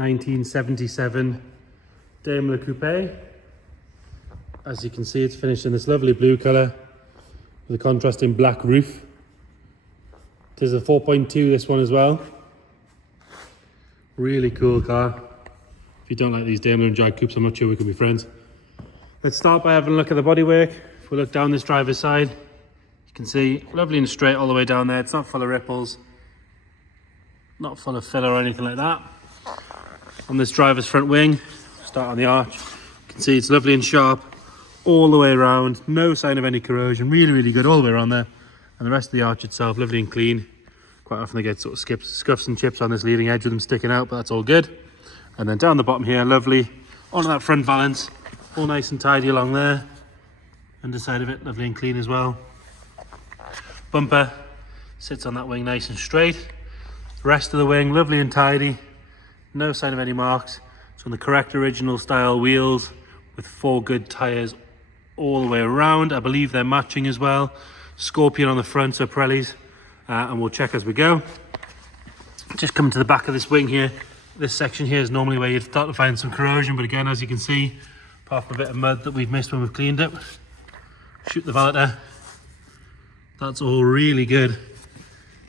1977 Daimler Coupe. As you can see, it's finished in this lovely blue colour with a contrasting black roof. It is a 4.2, this one as well. Really cool car. If you don't like these Daimler and Jag Coupes, I'm not sure we can be friends. Let's start by having a look at the bodywork. If we look down this driver's side, you can see lovely and straight all the way down there. It's not full of ripples, not full of filler or anything like that. On this driver's front wing, start on the arch, you can see it's lovely and sharp all the way around. No sign of any corrosion. Really, really good all the way around there. And the rest of the arch itself, lovely and clean. Quite often they get sort of scuffs and chips on this leading edge with them sticking out, but that's all good. And then down the bottom here, lovely. Onto that front valance, all nice and tidy along there. Underside of it, lovely and clean as well. Bumper sits on that wing nice and straight. Rest of the wing, lovely and tidy. No sign of any marks. It's on the correct original style wheels with 4 good tyres all the way around. I believe they're matching as well. Scorpion on the front, so Pirellis. And we'll check as we go. Just coming to the back of this wing here. This section here is normally where you'd start to find some corrosion, but again, as you can see, apart from a bit of mud that we've missed when we've cleaned it, shoot the valet there. That's all really good.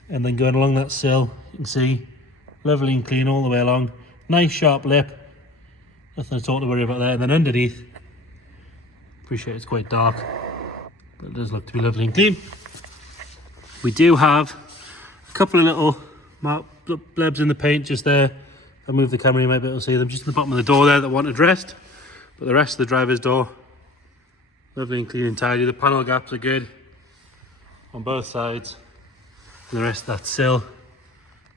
And then going along that sill, you can see lovely and clean all the way along. Nice sharp lip. Nothing at all to worry about there. And then underneath, appreciate it's quite dark, but it does look to be lovely and clean. We do have a couple of little blebs in the paint just there. If I move the camera, you might be able to see them just at the bottom of the door there that want addressed. But the rest of the driver's door, lovely and clean and tidy. The panel gaps are good on both sides. And the rest of that sill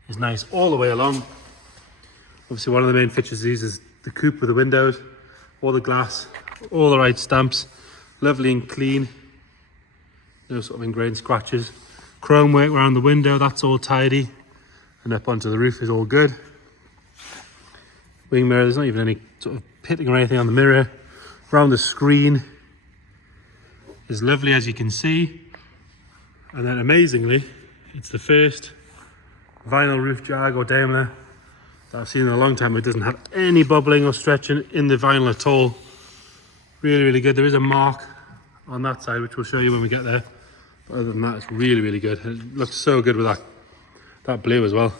is nice all the way along. Obviously one of the main features of these is the coupe with the windows, all the glass, all the right stamps, lovely and clean. No sort of ingrained scratches. Chrome work around the window, that's all tidy. And up onto the roof is all good. Wing mirror, there's not even any sort of pitting or anything on the mirror. Around the screen is lovely, as you can see. And then amazingly, it's the first vinyl roof Jag or Daimler that I've seen in a long time. It doesn't have any bubbling or stretching in the vinyl at all. Really, really good. There is a mark on that side, which we'll show you when we get there. But other than that, it's really, really good. It looks so good with that blue as well.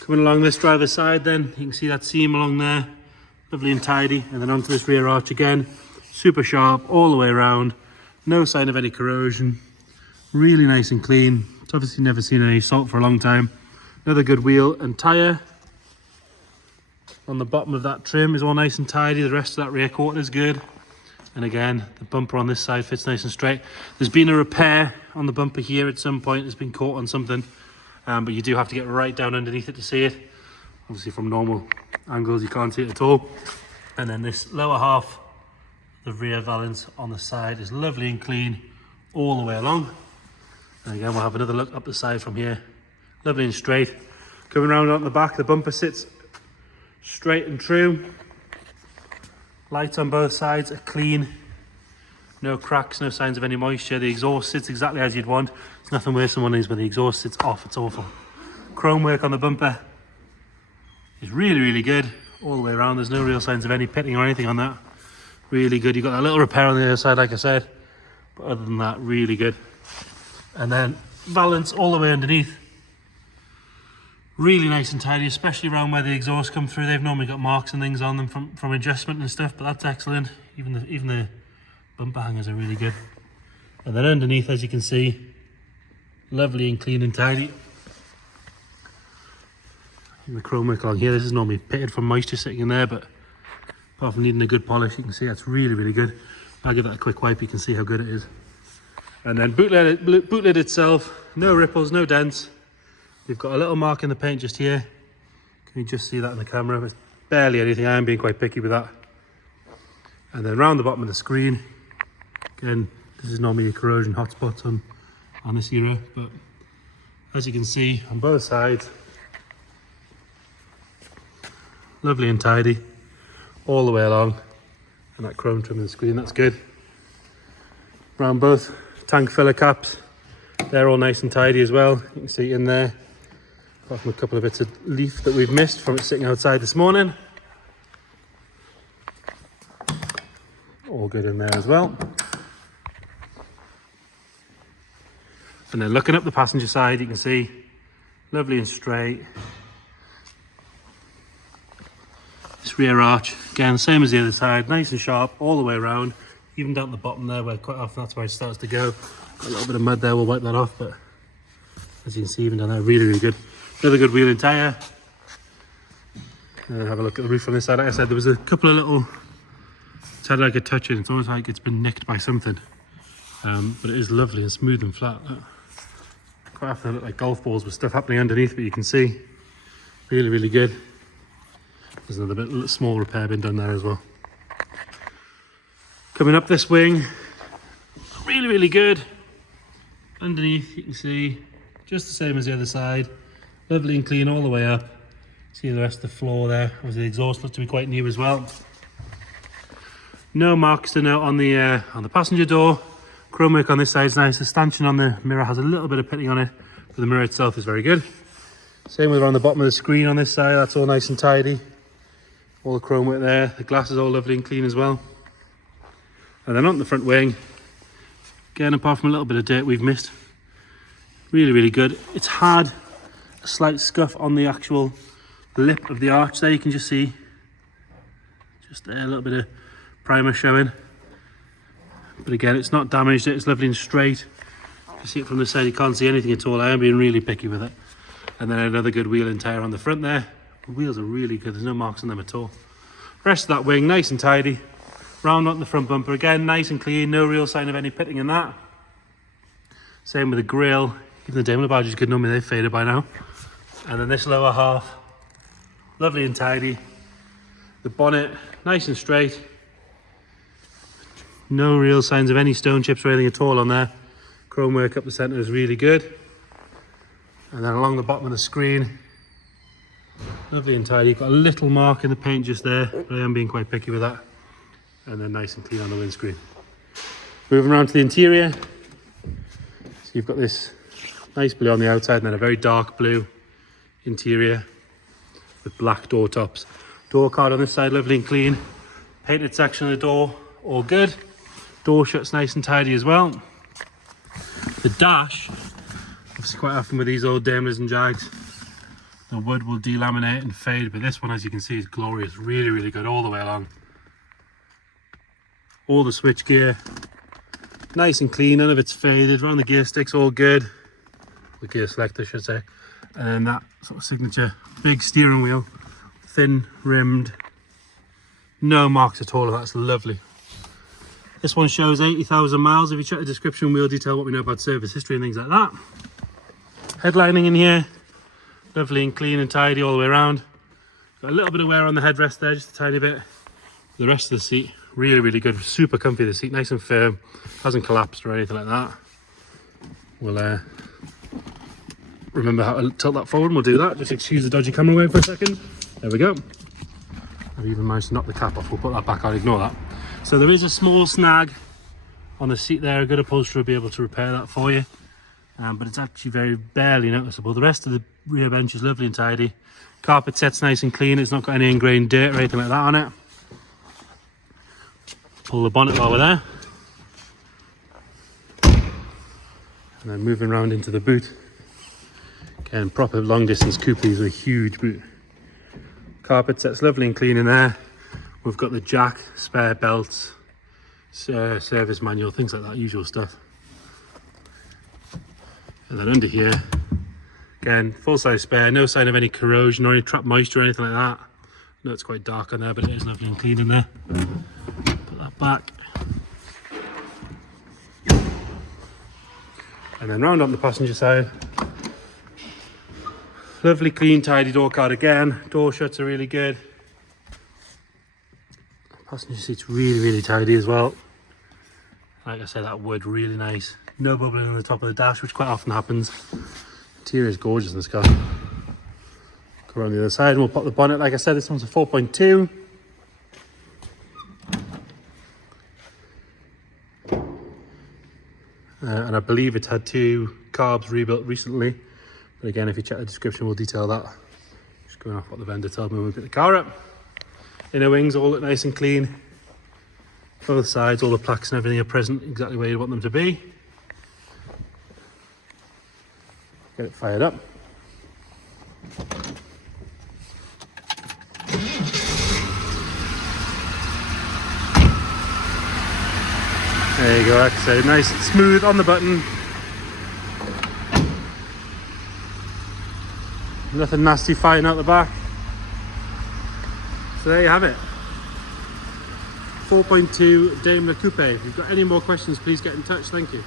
Coming along this driver's side then, you can see that seam along there. Lovely and tidy. And then onto this rear arch again. Super sharp all the way around. No sign of any corrosion. Really nice and clean. It's obviously never seen any salt for a long time. Another good wheel and tyre. On the bottom of that trim is all nice and tidy. The rest of that rear quarter is good. And again, the bumper on this side fits nice and straight. There's been a repair on the bumper here at some point. It's been caught on something. But you do have to get right down underneath it to see it. Obviously from normal angles you can't see it at all. And then this lower half, the rear valance on the side, is lovely and clean all the way along. And again, we'll have another look up the side from here. Lovely and straight. Coming around on the back, the bumper sits straight and true. Lights on both sides are clean. No cracks, no signs of any moisture. The exhaust sits exactly as you'd want. It's nothing worse than one of these where the exhaust sits off. It's awful. Chrome work on the bumper is really, really good all the way around. There's no real signs of any pitting or anything on that. Really good. You've got a little repair on the other side, like I said. But other than that, really good. And then valance all the way underneath. Really nice and tidy, especially around where the exhaust come through. They've normally got marks and things on them from adjustment and stuff, but that's excellent. Even the bumper hangers are really good. And then underneath, as you can see, lovely and clean and tidy. And the chrome work along here, this is normally pitted from moisture sitting in there, but apart from needing a good polish, you can see that's really, really good. I'll give that a quick wipe, you can see how good it is. And then boot lid itself, no ripples, no dents. We've got a little mark in the paint just here. Can you just see that in the camera? It's barely anything. I am being quite picky with that. And then around the bottom of the screen, again, this is normally a corrosion hotspot on this era, but as you can see on both sides, lovely and tidy all the way along. And that chrome trim in the screen, that's good. Around both tank filler caps, they're all nice and tidy as well. You can see in there. apart from a couple of bits of leaf that we've missed from it sitting outside this morning. All good in there as well. And then looking up the passenger side, you can see lovely and straight. This rear arch, again, same as the other side, nice and sharp all the way around, even down the bottom there where quite often that's where it starts to go. Got a little bit of mud there, we'll wipe that off, but as you can see, even down there, really, really good. Another good wheel and tyre. And then have a look at the roof on this side. Like I said, there was a couple of little, it's had like a touch in, it's almost like it's been nicked by something. But it is lovely and smooth and flat. Look. Quite often they look like golf balls with stuff happening underneath, but you can see, really, really good. There's another bit, a little small repair bin done there as well. Coming up this wing, really, really good. Underneath, you can see, just the same as the other side. Lovely and clean all the way up. See the rest of the floor there. Obviously the exhaust looks to be quite new as well. No marks to note on the passenger door. Chrome work on this side is nice. The stanchion on the mirror has a little bit of pitting on it, but the mirror itself is very good. Same with around the bottom of the screen on this side. That's all nice and tidy. All the chrome work there. The glass is all lovely and clean as well. And then on the front wing, again, apart from a little bit of dirt we've missed, really, really good. It's had a slight scuff on the actual lip of the arch there. You can just see, just there, a little bit of primer showing. But again, it's not damaged, it's lovely and straight. You see it from the side, you can't see anything at all. I am being really picky with it. And then another good wheel and tyre on the front there. The wheels are really good, there's no marks on them at all. Rest of that wing, nice and tidy. Round on the front bumper, again, nice and clean, no real sign of any pitting in that. Same with the grille. Even the Daimler badges could normally, they've faded by now. And then this lower half, lovely and tidy. The bonnet, nice and straight. No real signs of any stone chips or anything at all on there. Chrome work up the centre is really good. And then along the bottom of the screen, lovely and tidy. Got a little mark in the paint just there, but I am being quite picky with that. And then nice and clean on the windscreen. Moving around to the interior. So you've got this nice blue on the outside and then a very dark blue interior with black door tops. Door card on this side, lovely and clean. Painted section of the door, all good. Door shuts nice and tidy as well. The dash, obviously quite often with these old Daimlers and Jags, the wood will delaminate and fade, but this one, as you can see, is glorious. Really, really good all the way along. All the switch gear, nice and clean, none of it's faded. Around the gear sticks, all good. The gear selector, I should say. And then that sort of signature big steering wheel, thin rimmed, no marks at all. That's lovely. This one shows 80,000 miles. If you check the description, we'll detail what we know about service history and things like that. Headlining in here, lovely and clean and tidy all the way around. Got a little bit of wear on the headrest there, just a tiny bit. The rest of the seat, really, really good. Super comfy, the seat, nice and firm. Hasn't collapsed or anything like that. We'll remember how to tilt that forward and we'll do that. Just excuse the dodgy camera away for a second. There we go. I've even managed to knock the cap off. We'll put that back on, ignore that. So there is a small snag on the seat there. A good upholsterer will be able to repair that for you. But it's actually very barely noticeable. The rest of the rear bench is lovely and tidy. Carpet set's nice and clean. It's not got any ingrained dirt or anything like that on it. Pull the bonnet while we're there. And then moving around into the boot. Again, proper long distance coupe. These are a huge boot. Carpet set's lovely and clean in there. We've got the jack, spare belts, service manual, things like that, usual stuff. And then under here, again, full size spare, no sign of any corrosion or any trapped moisture or anything like that. I know it's quite dark on there, but it is lovely and clean in there. Put that back. And then round on the passenger side. Lovely, clean, tidy door card again. Door shuts are really good. Passenger seat's really, really tidy as well. Like I said, that wood really nice. No bubbling on the top of the dash, which quite often happens. Interior is gorgeous in this car. Go around the other side and we'll pop the bonnet. Like I said, this one's a 4.2. And I believe it's had 2 carbs rebuilt recently. But again, if you check the description, we'll detail that. Just going off what the vendor told me when we picked the car up. Inner wings all look nice and clean. Both sides, all the plaques and everything are present exactly where you want them to be. Get it fired up. There you go, like I said, nice and smooth on the button. Nothing nasty firing out the back. So there you have it. 4.2 Daimler Coupe. If you've got any more questions, please get in touch. Thank you.